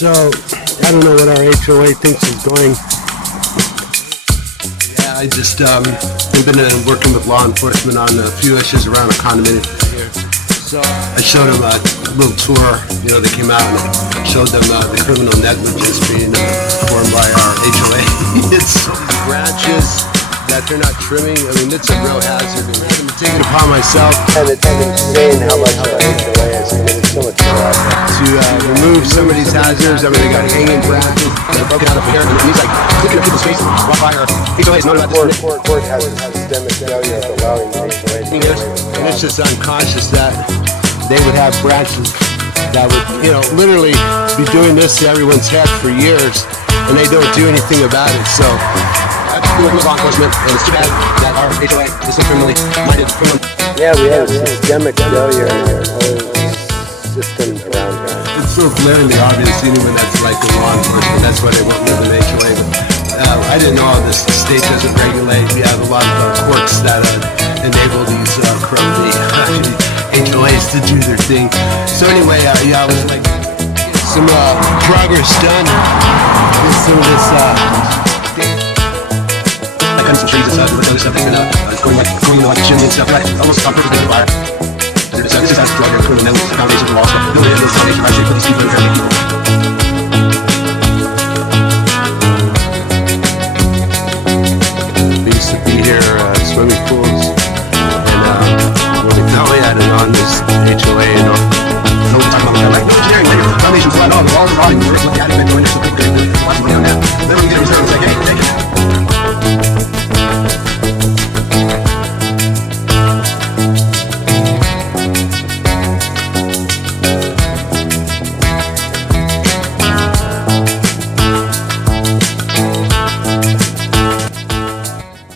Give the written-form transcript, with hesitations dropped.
So, I don't know what our HOA thinks is going. Yeah, I just, I've been working with law enforcement on a few issues around a condominium here. So, I showed them a little tour, you know, they came out and I showed them the criminal negligence being performed by our HOA. It's branches that they're not trimming. I mean, it's a real hazard. And I'm taking it upon myself. And it's insane how much our HOA is committed so much to remove some of these hazards. I mean, they got hanging branches that are broken out of here. And he's like looking at people's faces while by our HOA is not about this. Court has systemic failure of allowing the HOA. And it's just unconscious that they would have branches that would, you know, literally be doing this to everyone's head for years, and they don't do anything about it. So I work with law enforcement, and it's too bad that our HOA is so criminally minded. Yeah, we have a systemic failure in our whole system around here. It's so glaringly obvious, even when that's like the law enforcement. That's why they won't live in HOA. But I didn't know all this. The state doesn't regulate. We have a lot of courts that enable these criminally HOAs to do their thing. So anyway, yeah, I was like, some progress done with some of this. I cut some trees and stuff, other stuff they've been going into like chimney and stuff, right? Almost on purpose, they fire. This is how to drug your criminal negligence, foundation of the law stuff. Building in those foundations, right? They put these people in here.